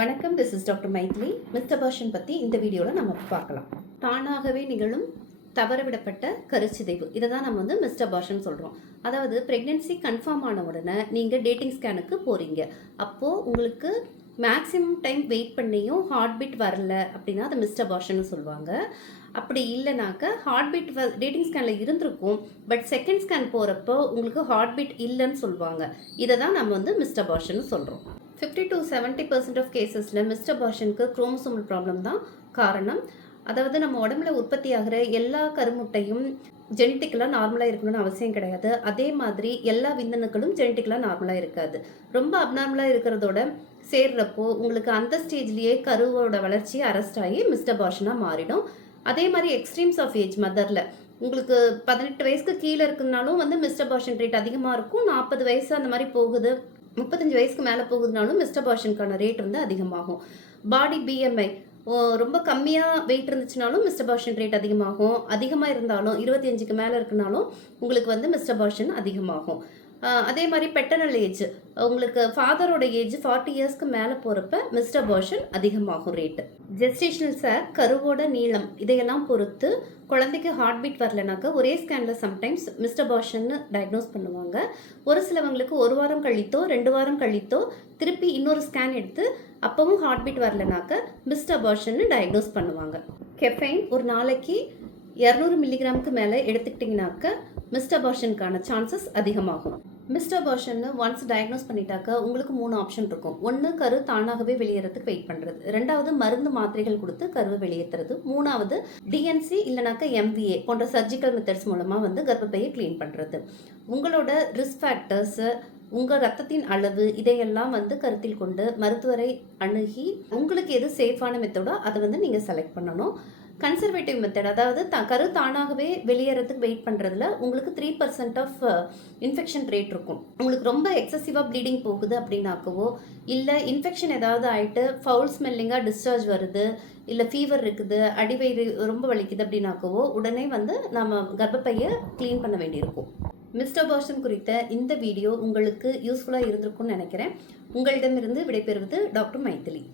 வணக்கம், this is doctor Mythili. மிஸ்டபார்ஷன் பற்றி இந்த வீடியோவில் நம்ம பார்க்கலாம். தானாகவே நிகழும் தவறவிடப்பட்ட கருச்சிதைவு, இதை தான் நம்ம மிஸ்டபார்ஷன் சொல்கிறோம். அதாவது ப்ரெக்னென்சி கன்ஃபார்ம் ஆன உடனே நீங்கள் டேட்டிங் ஸ்கேனுக்கு போகிறீங்க. அப்போது உங்களுக்கு மேக்ஸிமம் டைம் வெயிட் பண்ணியும் ஹார்ட் பீட் வரல அப்படின்னா அதை மிஸ்டபார்ஷன் சொல்லுவாங்க. அப்படி இல்லைனாக்க ஹார்ட் பீட் டேட்டிங் ஸ்கேனில் இருந்திருக்கும், பட் செகண்ட் ஸ்கேன் போகிறப்போ உங்களுக்கு ஹார்ட் பீட் இல்லைன்னு சொல்லுவாங்க. இதை தான் நம்ம மிஸ்டபார்ஷன் சொல்கிறோம். 50 to 70% ஆஃப் கேசஸில் மிஸ்டபார்ஷனுக்கு குரோமோசோமல் ப்ராப்ளம் தான் காரணம். அதாவது நம்ம உடம்புல உற்பத்தி ஆகிற எல்லா கருமுட்டையும் ஜெனட்டிக்கலாக நார்மலாக இருக்கணும்னு அவசியம் கிடையாது. அதே மாதிரி எல்லா விந்தணுக்களும் ஜெனட்டிக்கலாக நார்மலாக இருக்காது. ரொம்ப அப்நார்மலாக இருக்கிறதோட சேர்றப்போ உங்களுக்கு அந்த ஸ்டேஜ்லேயே கருவோட வளர்ச்சி அரெஸ்ட் ஆகி மிஸ்டபார்ஷனாக மாறிடும். அதே மாதிரி எக்ஸ்ட்ரீம்ஸ் ஆஃப் ஏஜ் மதரில் உங்களுக்கு 18 வயசுக்கு கீழே இருக்குனாலும் மிஸ்டபார்ஷன் ரேட் அதிகமாக இருக்கும். 40 வயசு அந்த மாதிரி போகுது, 35 வயசுக்கு மேலே போகுதுனாலும் மிஸ்டபார்ஷனுக்கான ரேட் அதிகமாகும். பாடி பிஎம்ஐ ரொம்ப கம்மியாக வெயிட் இருந்துச்சுனாலும் மிஸ்டபார்ஷன் ரேட் அதிகமாகும். அதிகமாக இருந்தாலும் 25க்கு மேலே இருக்குனாலும் உங்களுக்கு மிஸ்டபார்ஷன் அதிகமாகும். அதே மாதிரி பெட்டர்னல் ஏஜ், உங்களுக்கு ஃபாதரோட ஏஜ் 40 இயர்ஸ்க்கு மேலே போகிறப்ப மிஸ்டபார்ஷன் அதிகமாகும் ரேட்டு. ஜெஸ்டேஷனல் சாக், கருவோட நீளம் இதையெல்லாம் பொறுத்து குழந்தைக்கு ஹார்ட் பீட் வரலனாக்கா ஒரே ஸ்கேனில் சம்டைம்ஸ் மிஸ்டபார்ஷன் டயக்னோஸ் பண்ணுவாங்க. ஒரு சிலவங்களுக்கு 1 வாரம் கழித்தோ 2 வாரம் கழித்தோ திருப்பி இன்னொரு ஸ்கேன் எடுத்து அப்பவும் ஹார்ட் பீட் வரலனாக்க மிஸ்டபார்ஷன் டயக்னோஸ் பண்ணுவாங்க. கெஃபைன் ஒரு நாளைக்கு 200 மில்லிகிராமுக்கு மேலே எடுத்துக்கிட்டிங்கனாக்க மிஸ்டபார்ஷனுக்கான சான்சஸ் அதிகமாகும். மிஸ்டபார்ஷன் ஒன்ஸ் டயக்னோஸ் பண்ணிட்டாக்க உங்களுக்கு 3 ஆப்ஷன் இருக்கும். 1, கரு தானாகவே வெளியேறதுக்கு வெயிட் பண்ணுறது. 2வது, மருந்து மாத்திரைகள் கொடுத்து கருவை வெளியேற்றுறது. 3வது, டிஎன்சி இல்லைனாக்க எம்விஏ போன்ற சர்ஜிக்கல் மெத்தட்ஸ் மூலமாக கர்ப்பப்பையை க்ளீன் பண்ணுறது. உங்களோட ரிஸ்க் ஃபேக்டர்ஸு, உங்கள் ரத்தத்தின் அளவு இதையெல்லாம் கருத்தில் கொண்டு மருத்துவரை அணுகி உங்களுக்கு எது சேஃபான மெத்தடோ அதை நீங்கள் செலக்ட் பண்ணணும். கன்சர்வேட்டிவ் மெத்தட், அதாவது கரு தானாகவே வெளியேறதுக்கு வெயிட் பண்ணுறதுல உங்களுக்கு 3% ஆஃப் இன்ஃபெக்ஷன் ரேட் இருக்கும். உங்களுக்கு ரொம்ப எக்ஸசிவாக ப்ளீடிங் போகுது அப்படின்னாக்கவோ, இல்லை இன்ஃபெக்ஷன் ஏதாவது ஆகிட்டு ஃபவுல் ஸ்மெல்லிங்காக டிஸ்சார்ஜ் வருது, இல்லை ஃபீவர் இருக்குது, அடிவயிறு ரொம்ப வலிக்குது அப்படின்னாக்கவோ உடனே நம்ம கர்ப்பப்பையை க்ளீன் பண்ண வேண்டியிருக்கும். மிஸ்டபார்ஷன் குறித்த இந்த வீடியோ உங்களுக்கு யூஸ்ஃபுல்லாக இருந்திருக்கும்னு நினைக்கிறேன். உங்களிடமிருந்து விடைபெறுவது டாக்டர் மைதிலி.